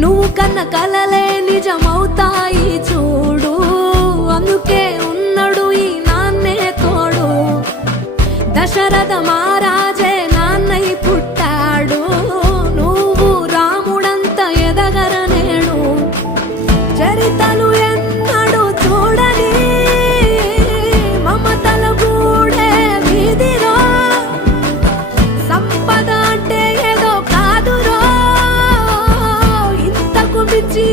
నువ్వు కన్న కలలే నిజమవుతాయి చూడు, అందుకే ఉన్నాడు ఈ నాన్నే తోడు. దశరథ మహారాజే నాన్నై పుట్టాడు, నువ్వు రాముడంత ఎదగరనేడు. చరితలు ఎన్నడు చూడని మమతల గూడే వీధిలో, సంపద అంటే ఏదో కాదురో, ఇంతకు మించి